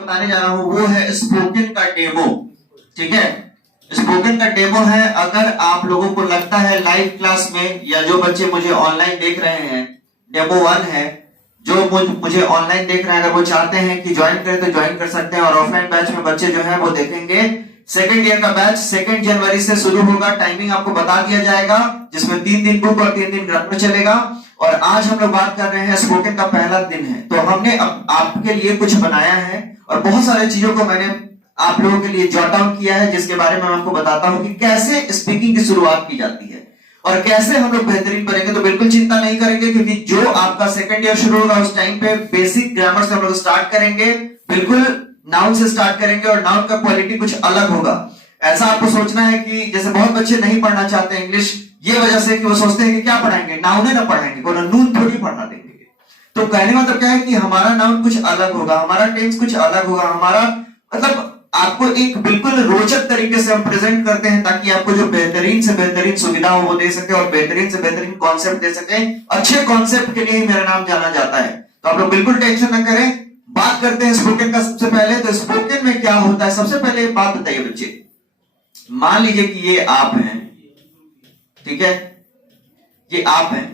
बताने जा रहा हूं वो है स्पोकन का डेमो। ठीक है, स्पोकन का डेमो है। अगर आप लोगों को लगता है लाइव क्लास में या जो बच्चे मुझे ऑनलाइन देख रहे हैं, डेमो 1 है, जो मुझे ऑनलाइन देख रहे हैं, अगर वो चाहते हैं कि ज्वाइन करें तो ज्वाइन कर सकते हैं। और ऑफलाइन बैच में बच्चे जो है वो देखेंगे। सेकेंड ईयर का बैच 2 जनवरी से शुरू होगा। टाइमिंग आपको बता दिया जाएगा, जिसमें 3 दिन बुक और 3 दिन ग्रामर चलेगा। और आज हम लोग बात कर रहे हैं स्पोकन का पहला दिन है, तो हमने आपके लिए कुछ बनाया है और बहुत सारी चीजों को मैंने आप लोगों के लिए जॉट डाउन किया है, जिसके बारे में मैं आपको बताता हूं कि कैसे स्पीकिंग की शुरुआत की जाती है और कैसे हम लोग बेहतरीन करेंगे। तो बिल्कुल चिंता नहीं करेंगे, क्योंकि जो आपका सेकंड ईयर शुरू होगा उस टाइम पे बेसिक ग्रामर से हम लोग स्टार्ट करेंगे। बिल्कुल नाउन से स्टार्ट करेंगे और नाउन का क्वालिटी कुछ अलग होगा। ऐसा आपको सोचना है कि जैसे बहुत बच्चे नहीं पढ़ना चाहते इंग्लिश, ये वजह से कि वो सोचते हैं कि क्या पढ़ाएंगे, नाउन ना पढ़ाएंगे, कोई नून थोड़ी पढ़ा देंगे। तो कहने का मतलब क्या है कि हमारा नाउन कुछ अलग होगा, हमारा टेंस कुछ अलग होगा, हमारा मतलब आपको एक बिल्कुल रोचक तरीके से हम प्रेजेंट करते हैं, ताकि आपको जो बेहतरीन से बेहतरीन सुविधा हो वो दे सके और बेहतरीन से बेहतरीन कॉन्सेप्ट दे सके। अच्छे कॉन्सेप्ट के लिए ही मेरा नाम जाना जाता है। तो आप लोग बिल्कुल टेंशन ना करें। बात करते हैं स्पोकन का। सबसे पहले तो स्पोकन में क्या होता है, सबसे पहले एक बात बताइए बच्चे। मान लीजिए कि ये आप हैं, ठीक है, ये आप हैं,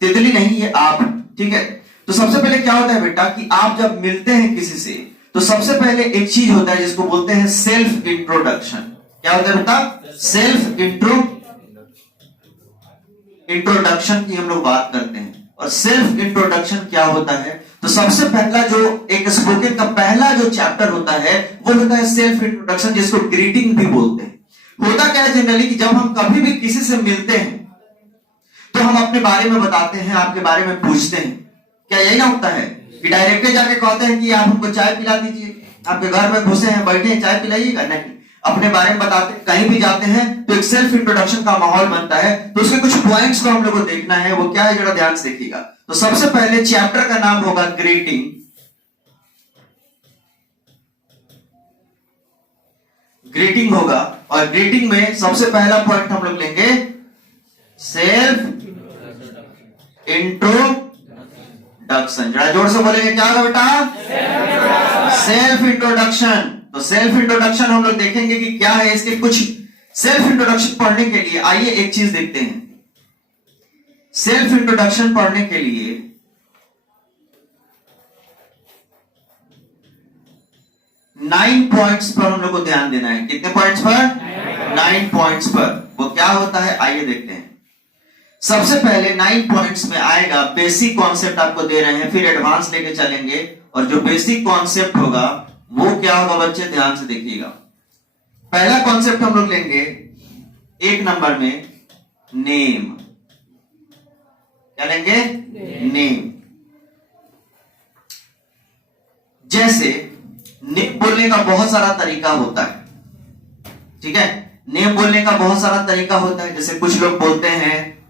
तितली नहीं, ये आप हैं, ठीक है। तो सबसे पहले क्या होता है बेटा कि आप जब मिलते हैं किसी से, तो सबसे पहले एक चीज होता है जिसको बोलते हैं सेल्फ इंट्रोडक्शन। क्या होता है बेटा? सेल्फ इंट्रोडक्शन की हम लोग बात करते हैं। और सेल्फ इंट्रोडक्शन क्या होता है? तो सबसे पहला जो एक स्पोकन का पहला जो चैप्टर होता है वो होता है सेल्फ इंट्रोडक्शन, जिसको ग्रीटिंग भी बोलते हैं। होता क्या है जनरली कि जब हम कभी भी किसी से मिलते हैं तो हम अपने बारे में बताते हैं, आपके बारे में पूछते हैं। क्या यही ना होता है कि डायरेक्टली जाके कहते हैं कि आप हमको चाय पिला दीजिए, आपके घर में घुसे हैं, बैठे हैं, चाय पिलाइएगा? नहीं, अपने बारे में बताते हैं। कहीं भी जाते हैं तो एक सेल्फ इंट्रोडक्शन का माहौल बनता है। तो उसके कुछ पॉइंट्स को हम लोग को देखना है। वो क्या है, जरा ध्यान से देखिएगा। तो सबसे पहले चैप्टर का नाम होगा ग्रीटिंग। ग्रीटिंग होगा और ग्रीटिंग में सबसे पहला पॉइंट हम लोग लेंगे सेल्फ इंट्रोडक्शन। जरा जोर से बोलेंगे, क्या होगा बेटा? Self introduction. तो सेल्फ इंट्रोडक्शन हम लोग देखेंगे कि क्या है इसके कुछ। सेल्फ इंट्रोडक्शन पढ़ने के लिए आइए एक चीज देखते हैं। सेल्फ इंट्रोडक्शन पढ़ने के लिए 9 पॉइंट्स पर हम लोग को ध्यान देना है। कितने पॉइंट्स पर? 9 पॉइंट्स पर। वो क्या होता है आइए देखते हैं। सबसे पहले 9 पॉइंट्स में आएगा बेसिक कॉन्सेप्ट आपको दे रहे हैं, फिर एडवांस लेके चलेंगे। और जो बेसिक कॉन्सेप्ट होगा वो क्या होगा बच्चे, ध्यान से देखिएगा। पहला कॉन्सेप्ट हम लोग लेंगे 1 नंबर में, नेम। क्या लेंगे? नेम। जैसे नेम बोलने का बहुत सारा तरीका होता है, ठीक है। नेम बोलने का बहुत सारा तरीका होता है। जैसे कुछ लोग बोलते हैं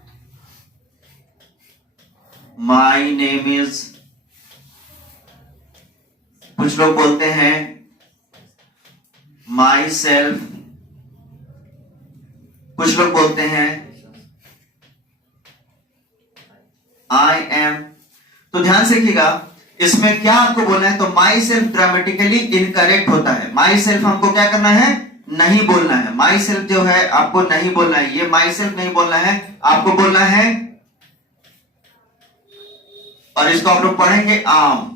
माई नेम इज, कुछ लोग बोलते हैं माई सेल्फ, कुछ लोग बोलते हैं आई एम। तो ध्यान से देखिएगा, इसमें क्या आपको बोलना है। तो माई सेल्फ ग्रामेटिकली इनकरेक्ट होता है। माई सेल्फ हमको क्या करना है? नहीं बोलना है। माई सेल्फ जो है आपको नहीं बोलना है, ये माई सेल्फ नहीं बोलना है, आपको बोलना है, और इसको आप लोग पढ़ेंगे आम।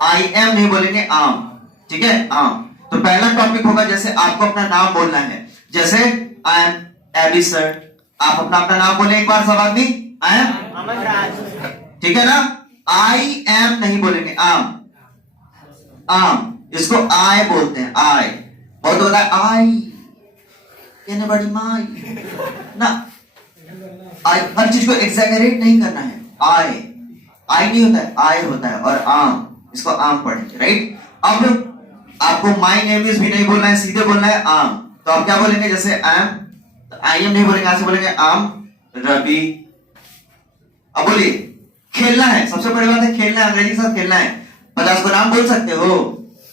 आई एम नहीं बोलेंगे, आम, ठीक है, आम। तो पहला टॉपिक होगा, जैसे आपको अपना नाम बोलना है। जैसे आई एम एबी सर, आप अपना अपना नाम बोले एक बार सब आदमी। आई एम अमन राज, ठीक है ना। आई एम नहीं बोलेंगे, आम, आम। इसको आई बोलते हैं, आई। बहुत होता है आई कहने बड़ी माई ना, आई हर चीज को एग्जैगरेट नहीं करना है। आई आई नहीं होता है, आई होता है। और आम, इसको आम पढ़ेंगे, राइट। अब आपको माई नेम इज भी नहीं बोलना है, सीधे बोलना है आम। तो आप क्या बोलेंगे? जैसे आई एम, आई एम नहीं बोलेंगे, ऐसे बोलेंगे आम रवि। अब बोलिए, खेलना है, सबसे बड़ी बात है खेलना है, अंग्रेजी के साथ खेलना है। 50 को नाम बोल सकते हो,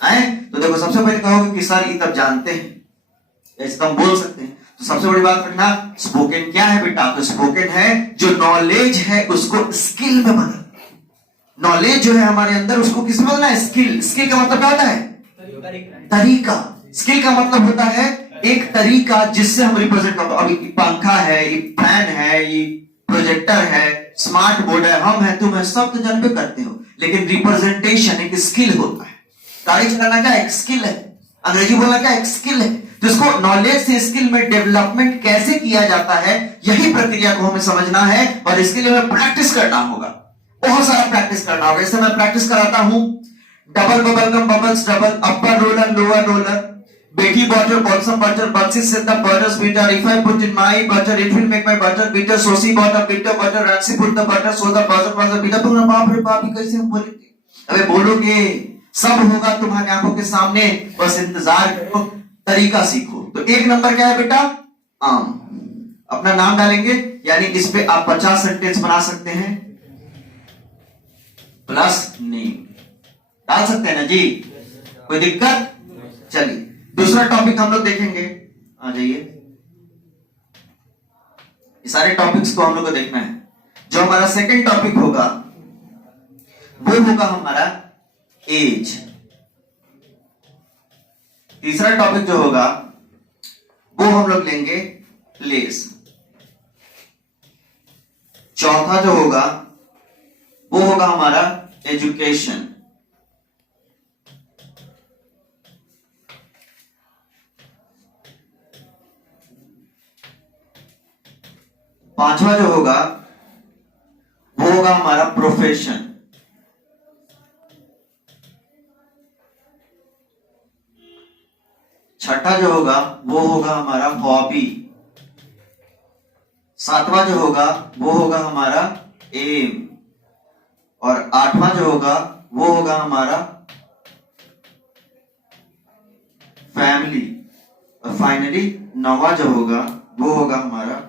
आए? तो देखो सबसे पहले कहोगे कि सर ये तब जानते हैं, ऐसे तो हम बोल सकते हैं। तो सबसे बड़ी बात रखना, स्पोकन क्या है बेटा? तो स्पोकन है जो नॉलेज है उसको स्किल में बदल, नॉलेज जो है हमारे अंदर, उसको किस में बदलना है? स्किल। स्किल का मतलब क्या होता है? तरीका। स्किल का मतलब होता है एक तरीका जिससे हम रिप्रेजेंट करते हैं। अभी पंखा है, ये फैन है, ये प्रोजेक्टर है, स्मार्ट बोर्ड है, हम है, तुम है, सब तो जन्म पे करते हो, लेकिन रिप्रेजेंटेशन एक स्किल होता है। गाड़ी चलाना क्या एक स्किल है, अंग्रेजी बोलना क्या एक स्किल है। तो इसको नॉलेज से स्किल में डेवलपमेंट कैसे किया जाता है, यही प्रक्रिया को हमें समझना है, और इसके लिए हमें प्रैक्टिस करना होगा, बहुत सारा प्रैक्टिस करना होगा। इससे मैं प्रैक्टिस कराता हूं। Double bubble gum bubbles double, upper roller lower roller, baby butter, balsam butter, Bunsen said the butter's bitter. If I put in my butter, it will make my butter bitter. So she bought a bitter butter, and she put the butter, so the butter was a bitter. तुम बाप रे बाप, कैसे हम बोलेंगे? अबे बोलोगे, सब होगा तुम्हारी आंखों के सामने, बस इंतजार करो, तरीका सीखो। तो एक नंबर क्या है बेटा? आम। अपना नाम डालेंगे, यानी इस पे आप 50 सेंटेंस बना सकते हैं, प्लस नेम डाल सकते हैं ना जी, कोई दिक्कत? चलिए दूसरा टॉपिक हम लोग देखेंगे, आ जाइए। ये सारे टॉपिक्स को हम लोग को देखना है। जो हमारा सेकंड टॉपिक होगा वो होगा हमारा एज। तीसरा टॉपिक जो होगा वो हम लोग लेंगे प्लेस। चौथा जो होगा वो होगा हमारा एजुकेशन। पांचवा जो होगा वो होगा हमारा प्रोफेशन। छठा जो होगा वो होगा हमारा हॉबी। सातवां जो होगा वो होगा हमारा एम, और आठवां जो होगा वो होगा हमारा फैमिली, और फाइनली नौवां जो होगा वो होगा हमारा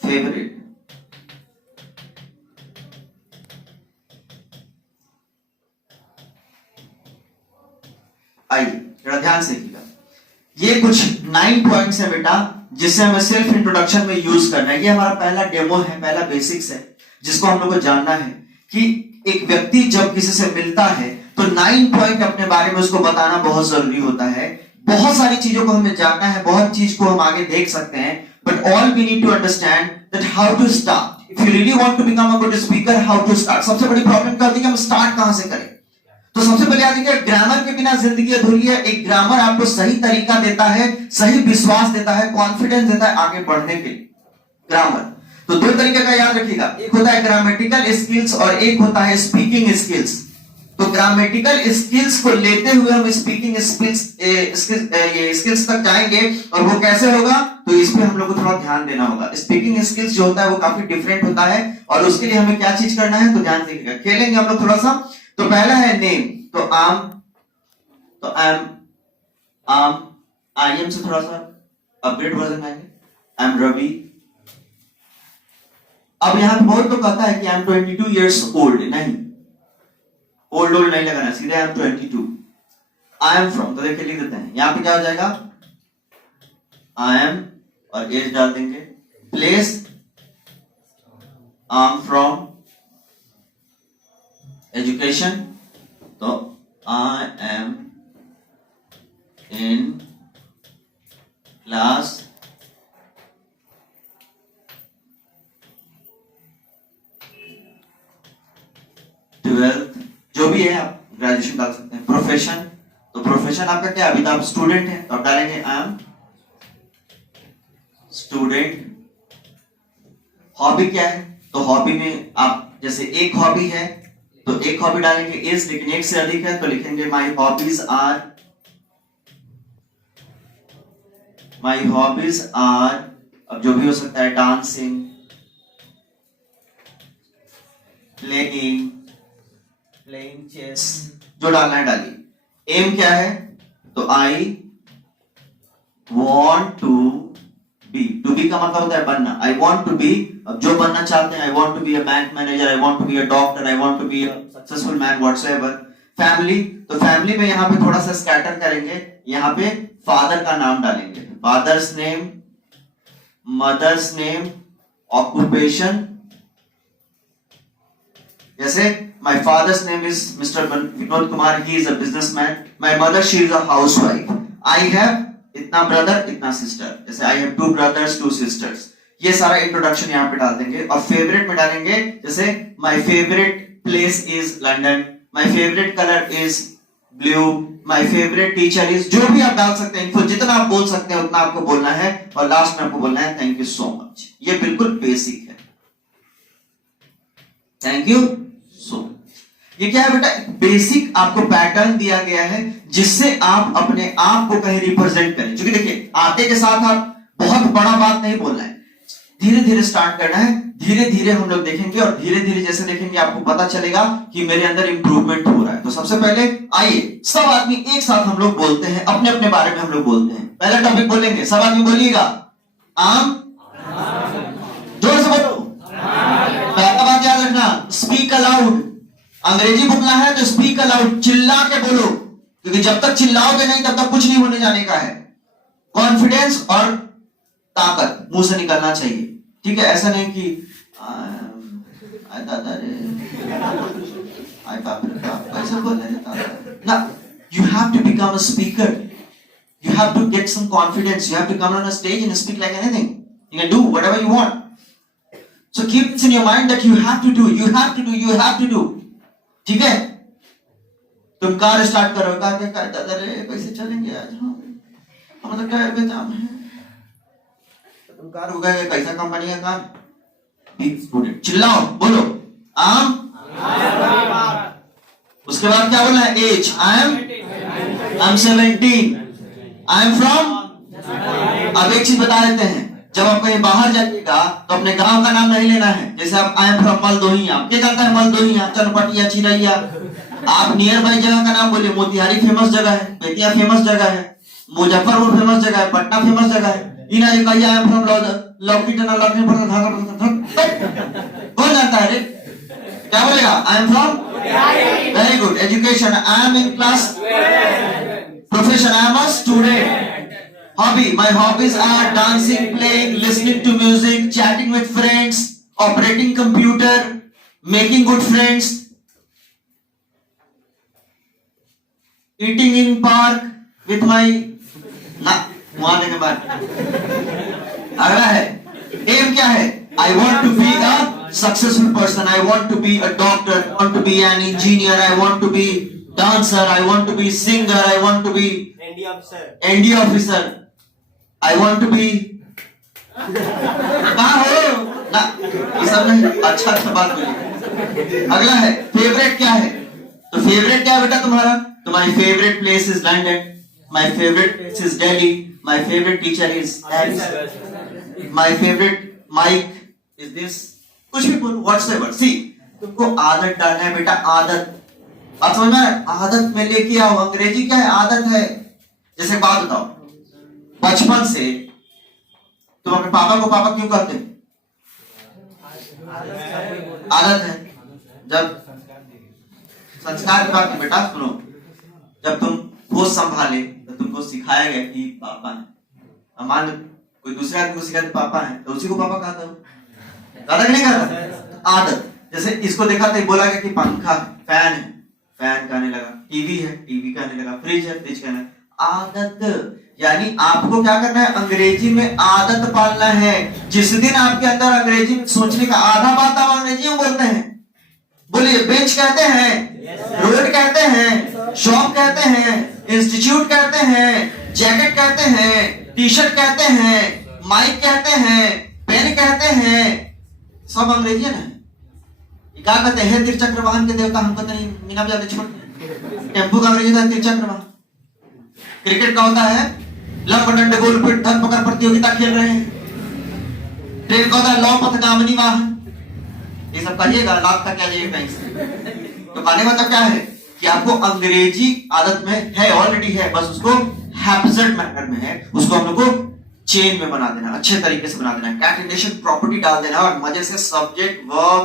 फेवरेट। आइए थोड़ा ध्यान से कीजिएगा। ये कुछ 9 पॉइंट्स है बेटा, जिससे हमें सेल्फ इंट्रोडक्शन में यूज करना है। ये हमारा पहला डेमो है, पहला बेसिक्स है, जिसको हम लोग को जानना है कि एक व्यक्ति जब किसी से मिलता है तो 9 पॉइंट अपने बारे में उसको बताना बहुत जरूरी होता है। बहुत सारी चीजों को हमें जानना है, बहुत चीज को हम आगे देख सकते हैं, but all we need to understand that how to start. If you really want to become a good speaker, how to start. सबसे बड़ी प्रॉब्लम क्या होती है कि हम स्टार्ट कहां से करें? तो सबसे पहले याद रखिए, ग्रामर के बिना जिंदगी अधूरी है। एक ग्रामर आपको सही तरीका देता है, सही विश्वास देता है, कॉन्फिडेंस देता है आगे बढ़ने के लिए। ग्रामर तो दो तरीके का याद रखिएगा, एक होता है ग्रामेटिकल स्किल्स और एक होता है स्पीकिंग स्किल्स। तो ग्रामेटिकल स्किल्स को लेते हुए हम स्पीकिंग स्किल्स तक जाएंगे, और वो कैसे होगा तो इस पे हम लोग को थोड़ा ध्यान देना होगा। स्पीकिंग स्किल्स जो होता है वो काफी डिफरेंट होता है, और उसके लिए हमें क्या चीज करना है तो ध्यान देखिएगा। खेलेंगे हम लोग थोड़ा सा। तो पहला है नेम, तो आम, तो आम आई एम से थोड़ा सा अपग्रेड वर्जन आएंगे, आई एम रवि। अब यहां पे बहुत लोग कहता है कि आई एम 22 years old, नहीं, ओल्ड नहीं लगाना, सीधे I am 22। I am from, तो देखिए लिख देते हैं, यहां पे क्या हो जाएगा आई एम, और एज डाल देंगे। Place I am from, education तो I am in class 12th, जो भी है आप ग्रेजुएशन डाल सकते हैं। प्रोफेशन, तो प्रोफेशन आपका क्या, अभी तो आप स्टूडेंट हैं, तो आप डालेंगे आई एम स्टूडेंट। हॉबी क्या है, तो हॉबी में आप जैसे एक हॉबी है तो एक हॉबी डालेंगे इज, लेकिन एक से अधिक है तो लिखेंगे my hobbies are, my hobbies are, अब जो भी हो सकता है डांसिंग, प्लेइंग चेस, जो डालना है डालिए। एम क्या है, तो I want to be, to be का मतलब होता है बनना, आई वॉन्ट टू बी, अब जो बनना चाहते हैं, I want to be a bank manager, I want to be a doctor, I want to be a successful man, whatsoever. Family, तो फैमिली में यहाँ पे थोड़ा सा स्कैटर करेंगे, यहाँ पे फादर का नाम डालेंगे, father's name, mother's name, occupation, जैसे my father's name is Mr. Vinod Kumar, he is a businessman. My mother, she is a housewife. I have इतना ब्रदर इतना सिस्टर, जैसे I have 2 brothers 2 sisters. ये सारा introduction यहाँ पे डाल देंगे और फेवरेट में डालेंगे, जैसे my favorite place is London, my favorite color is blue, my favorite teacher is, जो भी आप डाल सकते हैं इनको, जितना आप बोल सकते हैं उतना आपको बोलना है और लास्ट में आपको बोलना है थैंक यू सो मच। ये बिल्कुल बेसिक है, थैंक यू सो मच। ये क्या है बेटा, बेसिक आपको पैटर्न दिया गया है जिससे आप अपने आप को कहीं रिप्रेजेंट करें। क्योंकि देखिए आते के साथ आप बहुत बड़ा बात नहीं बोलना है, धीरे धीरे स्टार्ट करना है, धीरे धीरे हम लोग देखेंगे और धीरे धीरे जैसे देखेंगे आपको पता चलेगा कि मेरे अंदर इंप्रूवमेंट हो रहा है। तो सबसे पहले आइए सब आदमी एक साथ हम लोग बोलते हैं, अपने अपने बारे में हम लोग बोलते हैं। पहला टॉपिक बोलेंगे, सब आदमी बोलिएगा आम, जोर से बोलो। पहला बात याद रखना, स्पीक अलाउड। अंग्रेजी बोलना है तो स्पीक अलाउड, चिल्ला के बोलो, क्योंकि जब तक चिल्लाओगे नहीं तब तक कुछ नहीं होने जाने का है। कॉन्फिडेंस और ताकत मुंह से निकलना चाहिए, ठीक है? ऐसा नहीं कि दादा रे, आय बाप रे बाप, कैसे बोल रहे हैं ना। You have to become a speaker. You have to get some confidence. You have to come on a stage and speak like anything. You can do whatever you want. So keep this in your mind that you have to do, you have to do, you have to do. ठीक है? तुम car start करो, car के car दादा रे कैसे चलेंगे आज, हाँ हमारा टायर पे जाम है, तुम कार हो गए, कैसा कंपनी है कार, बिग स्टूडेंट, चिल्लाओ बोलो आम। उसके बाद क्या बोलना है, age, I am 17, I am from. अब एक चीज बता देते हैं, जब आप कहीं बाहर जाइएगा तो अपने गांव का नाम नहीं लेना है। जैसे आप आई एम फ्रॉम मलदोहिया, क्या जानता है मलदोहिया, चनपटिया, चिरैया, आप नियर बाई जगह का नाम बोलिए। मोतिहारी फेमस जगह है, बेतिया फेमस जगह है, मुजफ्फरपुर फेमस जगह है, पटना फेमस जगह है। इन आई एम फ्रॉम लौकीटना, कौन जानता है रे, क्या बोलेगा, आई am from. Very good. Education, I am in class. Profession, I am a student. Hobby, my hobbies are dancing, playing, listening to music, chatting with friends, operating computer, making good friends, eating in park with my ना वहां के बाद अगला है, M क्या है, I want to be a successful person, I want to be a doctor, I want to be an engineer, I want to be dancer, I want to be singer, I want to be ND officer, I want to be कहाँ हो ना, ये सब नहीं, अच्छा अच्छा बात बोलिए। अगला है फेवरेट क्या है, तो फेवरेट क्या है बेटा तुम्हारा, तो my favourite place is London, my favourite place is Delhi, my favourite teacher is Harris, my favourite mic is this, कुछ भी बोलो, व्हाट्सएवर। सी तुमको आदत डालना है बेटा, आदत। बात समझ में, आदत में लेके आओ। अंग्रेजी क्या है, आदत है। जैसे बात बताओ, बचपन से तुम अपने पापा को पापा क्यों कहते हो, आदत है। जब संस्कार की बात है बेटा, सुनो, जब तुम होश संभाले तो तुमको सिखाया गया कि पापा है। मान कोई दूसरे आदमी को सिखाते पापा है तो उसी को पापा कहता हो, दादा नहीं कहता, आदत। जैसे इसको देखा तो बोला गया कि पंखा है, फैन है, फैन कहने लगा, टीवी है, टीवी कहने लगा, फ्रिज है, फ्रिज कहने लगा। आदत, यानी आपको क्या करना है, अंग्रेजी में आदत पालना है। जिस दिन आपके अंदर अंग्रेजी में सोचने का आधा बात आप अंग्रेजी में बोलते हैं, बोलिए, बेंच कहते हैं, रोड कहते हैं, शॉप कहते हैं, इंस्टीट्यूट कहते हैं, जैकेट कहते हैं, टी शर्ट कहते हैं, माइक कहते हैं, पेन कहते हैं, सब अंग्रेजी है। क्या कहते हैं, त्रिचक्र वाहन के देवता, हम कहते हैं मीना बजाते छोड़, टेम्पू का अंग्रेजी था त्रिचक्र वाहन। क्रिकेट का होता है लंब डंडे गोल पिट धन पकड़ प्रतियोगिता खेल रहे हैं। ट्रेन का होता है लौ पथगामिनी वाहन। ये सब कहिएगा, लाभ का क्या जाइएगा कहीं से। तो कहने मतलब क्या है कि आपको अंग्रेजी आदत में है, ऑलरेडी है, बस उसको हैबिट मैनर में है, उसको हम लोग को चेन में बना देना, अच्छे तरीके से बना देना, कैटेनेशन प्रॉपर्टी डाल देना और मजे से subject verb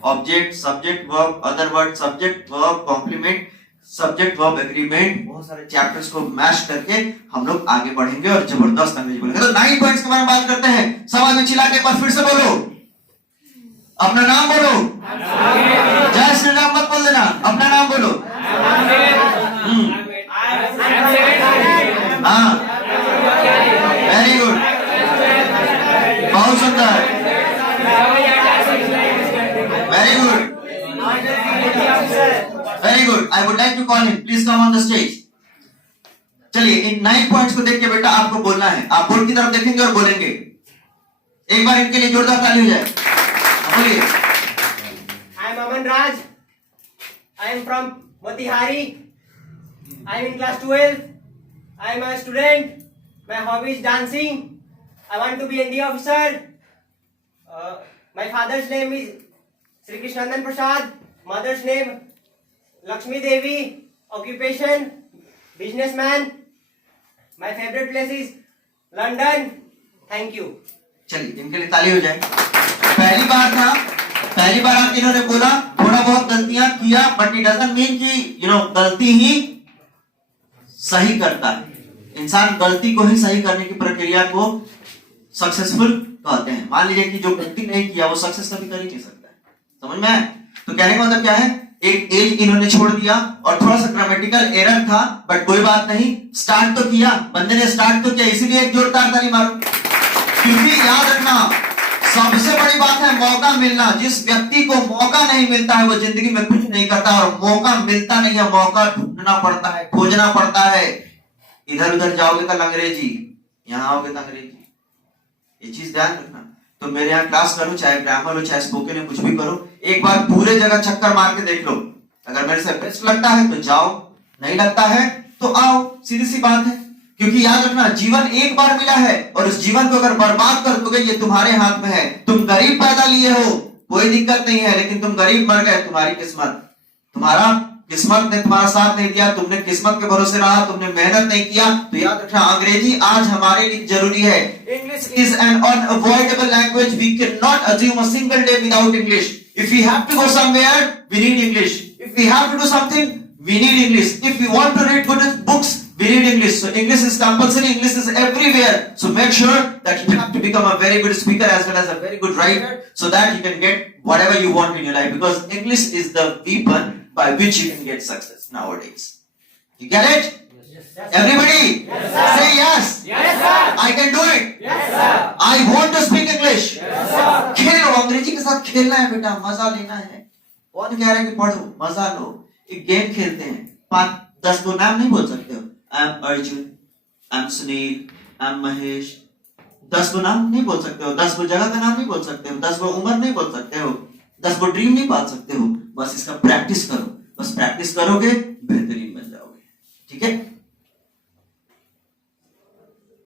object, subject verb other word, subject verb complement, subject verb agreement, बहुत सारे चैप्टर्स को मैश करके हम लोग आगे बढ़ेंगे और जबरदस्त अंग्रेजी बोलेंगे। तो 9 पॉइंट्स के बारे में बात करते हैं। सब आदमी चिल्ला के एक बार फिर से बोलो, अपना नाम बोलो। जय श्री राम मत बोल देना, अपना नाम बोलो। हाँ, वेरी गुड, बहुत सुंदर, very good, very good. I would like to call him, please come on the stage. चलिए, इन 9 पॉइंट्स को देख के बेटा आपको बोलना है। आप बोर्ड की तरफ देखेंगे और बोलेंगे। एक बार इनके लिए जोरदार ताली हो जाए, बोलिए। I am Aman Raj. I am from Motihari. I am in class 12. I am a student. My hobby is dancing. I want to be ND officer. My father's name is Sri Krishnandan Prasad. Mother's name Lakshmi Devi. Occupation businessman. My favorite place is London. Thank you. चलिए, इनके लिए ताली हो जाए। पहली बार था, पहली बार आप इन्होंने बोला, थोड़ा बहुत गलतियां किया, बट इट डजंट मीन कि गलती ही सही करता है। इंसान गलती को ही सही करने की प्रक्रिया को सक्सेसफुल कहते हैं। मान लीजिए कि जो गलती नहीं किया वो सक्सेस कभी कर ही नहीं सकता है। समझ में आया? तो कहने का मतलब क्या है, एक एज इन्होंने छोड़ दिया और थोड़ा सा ग्रामेटिकल एरर था, बट कोई बात नहीं, स्टार्ट तो किया, बंदे ने स्टार्ट तो किया, इसीलिए एक जोरदार ताली मारो। क्योंकि याद रखना, सबसे बड़ी बात है मौका मिलना। जिस व्यक्ति को मौका नहीं मिलता है वो जिंदगी में कुछ नहीं करता, और मौका मिलता नहीं है, मौका ढूंढना पड़ता है, खोजना पड़ता है। इधर उधर जाओगे तो अंग्रेजी, यहां आओगे तो अंग्रेजी, ये चीज ध्यान रखना। तो मेरे यहाँ क्लास करो, चाहे ग्रामर हो चाहे स्पोकन हो, कुछ भी करो, एक बार पूरे जगह चक्कर मार के देख लो। अगर मेरे से बेस्ट लगता है तो जाओ, नहीं लगता है तो आओ, सीधी सी बात है। क्योंकि याद रखना, जीवन एक बार मिला है और उस जीवन को अगर बर्बाद कर दोगे ये तुम्हारे हाथ में है। तुम गरीब पैदा लिए हो, कोई दिक्कत नहीं है, लेकिन तुम गरीब मर गए, तुम्हारी किस्मत, तुम्हारा किस्मत ने तुम्हारा साथ नहीं दिया, तुमने किस्मत के भरोसे रहा, तुमने मेहनत नहीं किया। तो याद रखना, अंग्रेजी आज हमारे लिए जरूरी है। English is an unavoidable language, we can not assume a single day without English. If we have to go somewhere, we need English. If we have to do something, we need English. If we want to read good books, we need English. So English is compulsory, English is everywhere. So make sure that you have to become a very good speaker as well as a very good writer, so that you can get whatever you want in your life, because English is the weapon by which you can get success nowadays. You get it? Yes, sir. Everybody? Yes, sir. Say yes. Yes, sir. I can do it. Yes, sir. I want to speak English. Yes, sir. खेलो, अंग्रेजी के साथ खेलना है बेटा, मजा लेना है। कौन कह रहा है कि पढ़ो, मजा लो। एक गेम खेलते हैं, 5-10 दो नाम नहीं बोल सकते हो। I am Arjun, I am Sunil, I am Mahesh. 10 गो नाम नहीं बोल सकते हो, 10 गो जगह का नाम नहीं बोल सकते हो, 10 गो उम्र नहीं बोल सकते हो, 10 गो ड्रीम नहीं पाल सकते हो। बस इसका प्रैक्टिस करो, बस प्रैक्टिस करोगे बेहतरीन बन जाओगे। ठीक है?